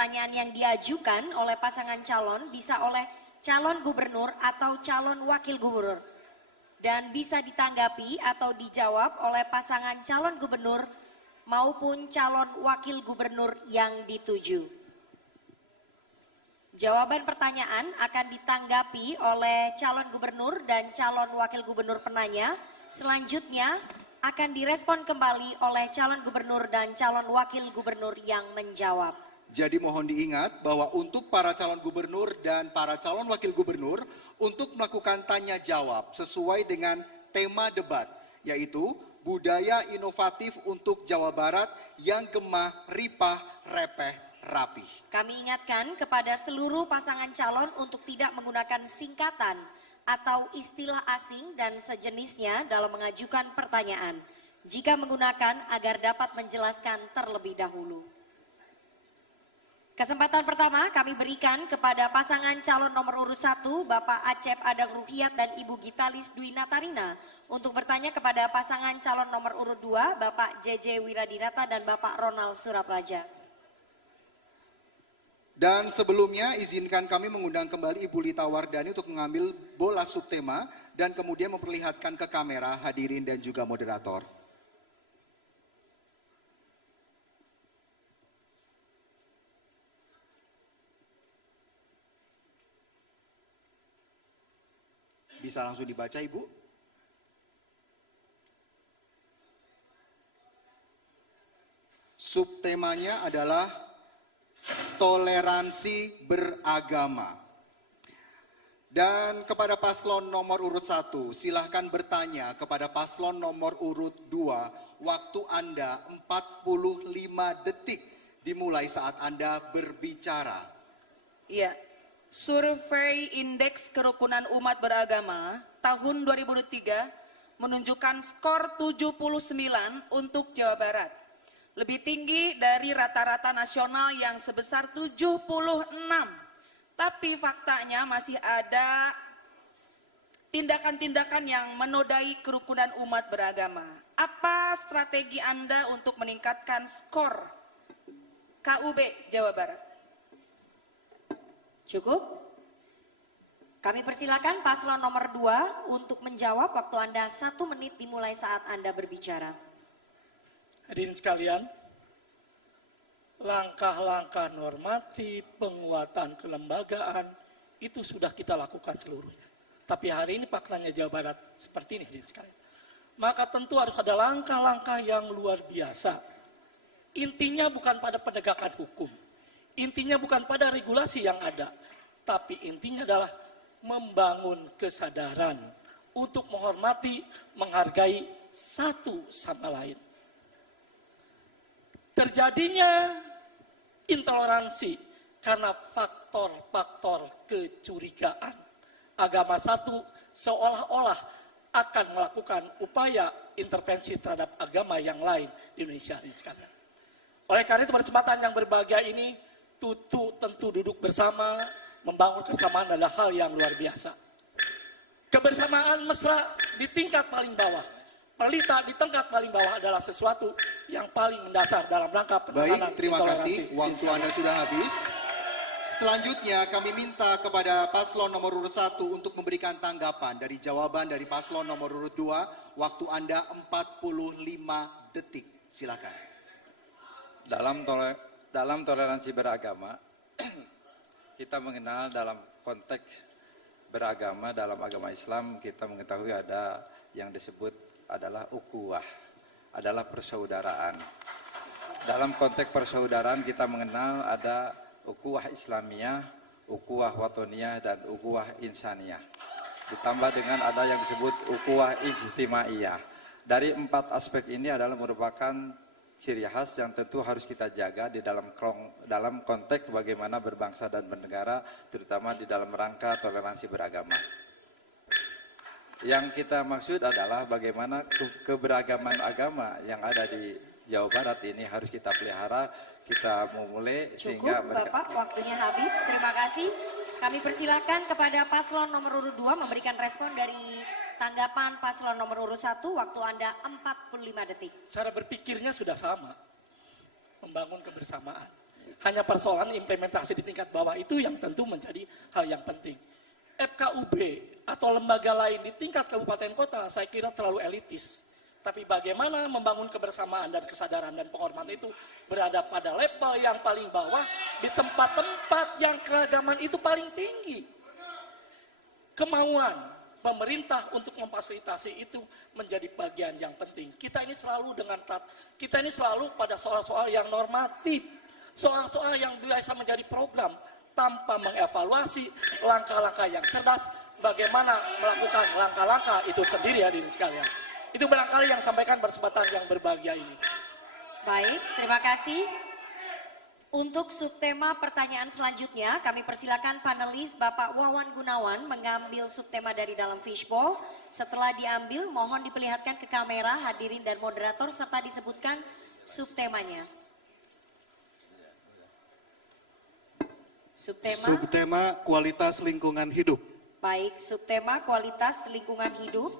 pertanyaan yang diajukan oleh pasangan calon bisa oleh calon gubernur atau calon wakil gubernur dan bisa ditanggapi atau dijawab oleh pasangan calon gubernur maupun calon wakil gubernur yang dituju. Jawaban pertanyaan akan ditanggapi oleh calon gubernur dan calon wakil gubernur penanya. Selanjutnya akan direspon kembali oleh calon gubernur dan calon wakil gubernur yang menjawab. Jadi mohon diingat bahwa untuk para calon gubernur dan para calon wakil gubernur untuk melakukan tanya jawab sesuai dengan tema debat, yaitu budaya inovatif untuk Jawa Barat yang gemah, ripah, repeh, rapih. Kami ingatkan kepada seluruh pasangan calon untuk tidak menggunakan singkatan atau istilah asing dan sejenisnya dalam mengajukan pertanyaan. Jika menggunakan agar dapat menjelaskan terlebih dahulu. Kesempatan pertama kami berikan kepada pasangan calon nomor urut 1 Bapak Acep Adang Ruhiat dan Ibu Gitalis Dwi Natarina untuk bertanya kepada pasangan calon nomor urut 2 Bapak JJ Wiradinata dan Bapak Ronald Surapraja. Dan sebelumnya izinkan kami mengundang kembali Ibu Lita Wardani untuk mengambil bola subtema dan kemudian memperlihatkan ke kamera hadirin dan juga moderator. Bisa langsung dibaca, Ibu? Subtemanya adalah toleransi beragama. Dan kepada paslon nomor urut 1, silahkan bertanya kepada paslon nomor urut 2, waktu Anda 45 detik dimulai saat Anda berbicara. Iya. Survei Indeks Kerukunan Umat Beragama tahun 2003 menunjukkan skor 79 untuk Jawa Barat. Lebih tinggi dari rata-rata nasional yang sebesar 76. Tapi faktanya masih ada tindakan-tindakan yang menodai kerukunan umat beragama. Apa strategi Anda untuk meningkatkan skor KUB Jawa Barat? Cukup? Kami persilakan paslon nomor 2 untuk menjawab. Waktu Anda 1 menit dimulai saat Anda berbicara. Hadirin sekalian, langkah-langkah normatif, penguatan kelembagaan, itu sudah kita lakukan seluruhnya. Tapi hari ini faktanya Jawa Barat seperti ini, hadirin sekalian. Maka tentu harus ada langkah-langkah yang luar biasa. Intinya bukan pada penegakan hukum. Intinya bukan pada regulasi yang ada, tapi intinya adalah membangun kesadaran untuk menghormati, menghargai satu sama lain. Terjadinya intoleransi karena faktor-faktor kecurigaan. Agama satu seolah-olah akan melakukan upaya intervensi terhadap agama yang lain di Indonesia ini sekarang. Oleh karena itu pada kesempatan yang berbahagia ini, tentu duduk bersama, membangun kebersamaan adalah hal yang luar biasa. Kebersamaan mesra di tingkat paling bawah, pelita di tingkat paling bawah adalah sesuatu yang paling mendasar dalam rangka penanganan. Baik, terima kasih. Waktu Anda sudah habis. Selanjutnya kami minta kepada paslon nomor urut 1 untuk memberikan tanggapan dari jawaban dari paslon nomor urut 2. Waktu Anda 45 detik. Silakan. Dalam toleransi beragama, kita mengenal dalam konteks beragama, dalam agama Islam kita mengetahui ada yang disebut adalah ukhuwah, adalah persaudaraan. Dalam konteks persaudaraan kita mengenal ada ukhuwah Islamiyah, ukhuwah Watoniyah, dan ukhuwah Insaniyah. Ditambah dengan ada yang disebut ukhuwah Ijtimaiyah. Dari 4 aspek ini adalah merupakan ciri khas yang tentu harus kita jaga di dalam konteks bagaimana berbangsa dan bernegara, terutama di dalam rangka toleransi beragama. Yang kita maksud adalah bagaimana keberagaman agama yang ada di Jawa Barat ini harus kita pelihara, kita memulai sehingga mereka... Bapak, waktunya habis. Terima kasih. Kami persilakan kepada paslon nomor urut 2 memberikan respon dari tanggapan paslon nomor urut 1, waktu Anda 45 detik. Cara berpikirnya sudah sama, membangun kebersamaan. Hanya persoalan implementasi di tingkat bawah itu yang tentu menjadi hal yang penting. FKUB atau lembaga lain di tingkat kabupaten kota saya kira terlalu elitis. Tapi bagaimana membangun kebersamaan dan kesadaran dan penghormatan itu berada pada level yang paling bawah di tempat-tempat yang keragaman itu paling tinggi. Kemauan pemerintah untuk memfasilitasi itu menjadi bagian yang penting. Kita ini selalu pada soal-soal yang normatif, soal-soal yang biasa menjadi program tanpa mengevaluasi langkah-langkah yang cerdas bagaimana melakukan langkah-langkah itu sendiri hadirin sekalian. Itu barangkali yang sampaikan bersempatan yang berbahagia ini. Baik, terima kasih. Untuk subtema pertanyaan selanjutnya, kami persilakan panelis Bapak Wawan Gunawan mengambil subtema dari dalam fishbowl. Setelah diambil, mohon diperlihatkan ke kamera, hadirin dan moderator, serta disebutkan subtemanya. Subtema kualitas lingkungan hidup. Baik, subtema kualitas lingkungan hidup.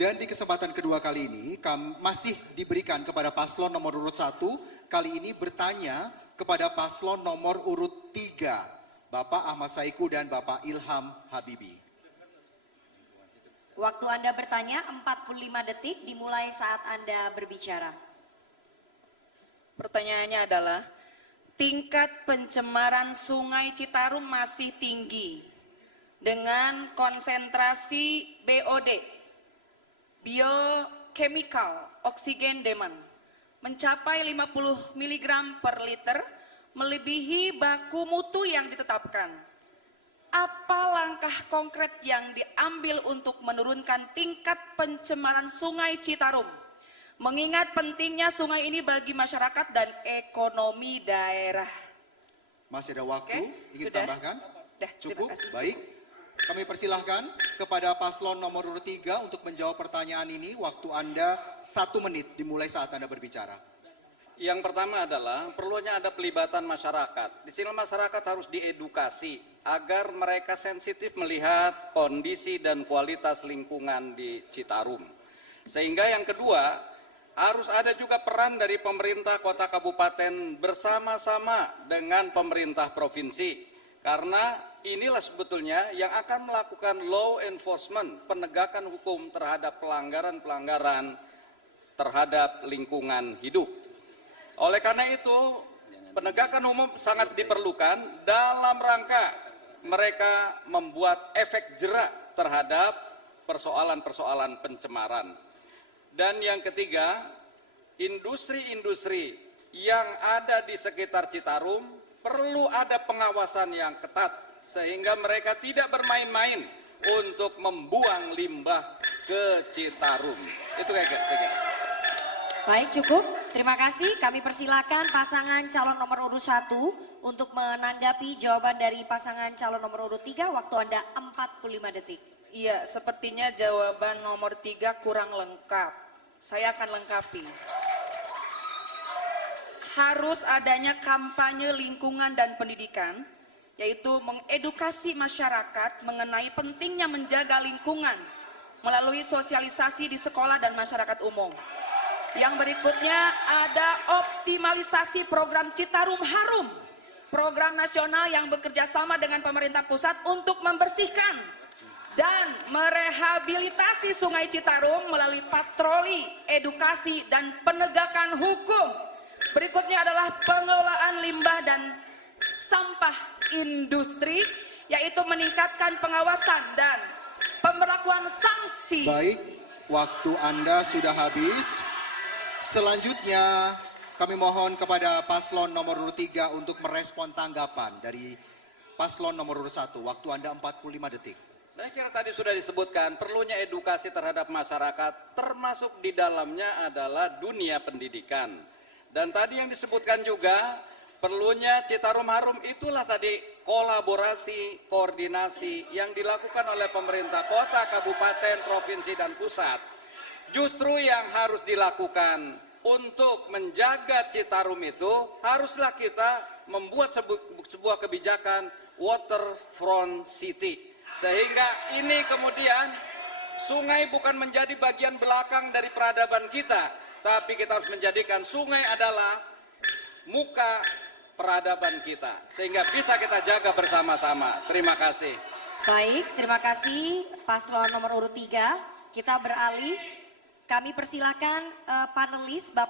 Dan di kesempatan kedua kali ini masih diberikan kepada paslon nomor urut 1, kali ini bertanya kepada paslon nomor urut 3, Bapak Ahmad Saiku dan Bapak Ilham Habibi. Waktu Anda bertanya 45 detik dimulai saat Anda berbicara. Pertanyaannya adalah, tingkat pencemaran Sungai Citarum masih tinggi dengan konsentrasi BOD, biochemical oksigen demand, mencapai 50 mg per liter, melebihi baku mutu yang ditetapkan. Apa langkah konkret yang diambil untuk menurunkan tingkat pencemaran Sungai Citarum? Mengingat pentingnya sungai ini bagi masyarakat dan ekonomi daerah. Masih ada waktu, ingin sudah? tambahkan? Dah, Cukup, terima kasih. baik. Kami persilahkan kepada paslon nomor urut 3 untuk menjawab pertanyaan ini. Waktu Anda 1 menit dimulai saat Anda berbicara. Yang pertama adalah perlunya ada pelibatan masyarakat. Di sini masyarakat harus diedukasi agar mereka sensitif melihat kondisi dan kualitas lingkungan di Citarum. Sehingga yang kedua, harus ada juga peran dari pemerintah kota kabupaten bersama-sama dengan pemerintah provinsi. Karena inilah sebetulnya yang akan melakukan law enforcement, penegakan hukum terhadap pelanggaran-pelanggaran terhadap lingkungan hidup. Oleh karena itu, penegakan umum sangat diperlukan dalam rangka mereka membuat efek jerak terhadap persoalan-persoalan pencemaran. Dan yang ketiga, industri-industri yang ada di sekitar Citarum perlu ada pengawasan yang ketat sehingga mereka tidak bermain-main untuk membuang limbah ke Citarum. Itu kayak gitu. Baik, cukup. Terima kasih. Kami persilakan pasangan calon nomor urut 1 untuk menanggapi jawaban dari pasangan calon nomor urut 3. Waktu Anda 45 detik. Iya, sepertinya jawaban nomor 3 kurang lengkap. Saya akan lengkapi. Harus adanya kampanye lingkungan dan pendidikan, yaitu mengedukasi masyarakat mengenai pentingnya menjaga lingkungan melalui sosialisasi di sekolah dan masyarakat umum. Yang berikutnya ada optimalisasi program Citarum Harum, program nasional yang bekerja sama dengan pemerintah pusat untuk membersihkan dan merehabilitasi Sungai Citarum melalui patroli, edukasi, dan penegakan hukum. Berikutnya adalah pengelolaan limbah dan sampah industri, yaitu meningkatkan pengawasan dan pemberlakuan sanksi. Baik, waktu Anda sudah habis. Selanjutnya kami mohon kepada paslon nomor urut 3 untuk merespon tanggapan dari paslon nomor urut 1. Waktu Anda 45 detik. Saya kira tadi sudah disebutkan perlunya edukasi terhadap masyarakat, termasuk di dalamnya adalah dunia pendidikan. Dan tadi yang disebutkan juga perlunya Citarum Harum, itulah tadi kolaborasi, koordinasi yang dilakukan oleh pemerintah kota, kabupaten, provinsi, dan pusat. Justru yang harus dilakukan untuk menjaga Citarum itu, haruslah kita membuat sebuah kebijakan waterfront city. Sehingga ini kemudian sungai bukan menjadi bagian belakang dari peradaban kita, tapi kita harus menjadikan sungai adalah muka peradaban kita sehingga bisa kita jaga bersama-sama. Terima kasih. Baik, terima kasih paslon nomor urut 3. Kita beralih, kami persilakan panelis Bapak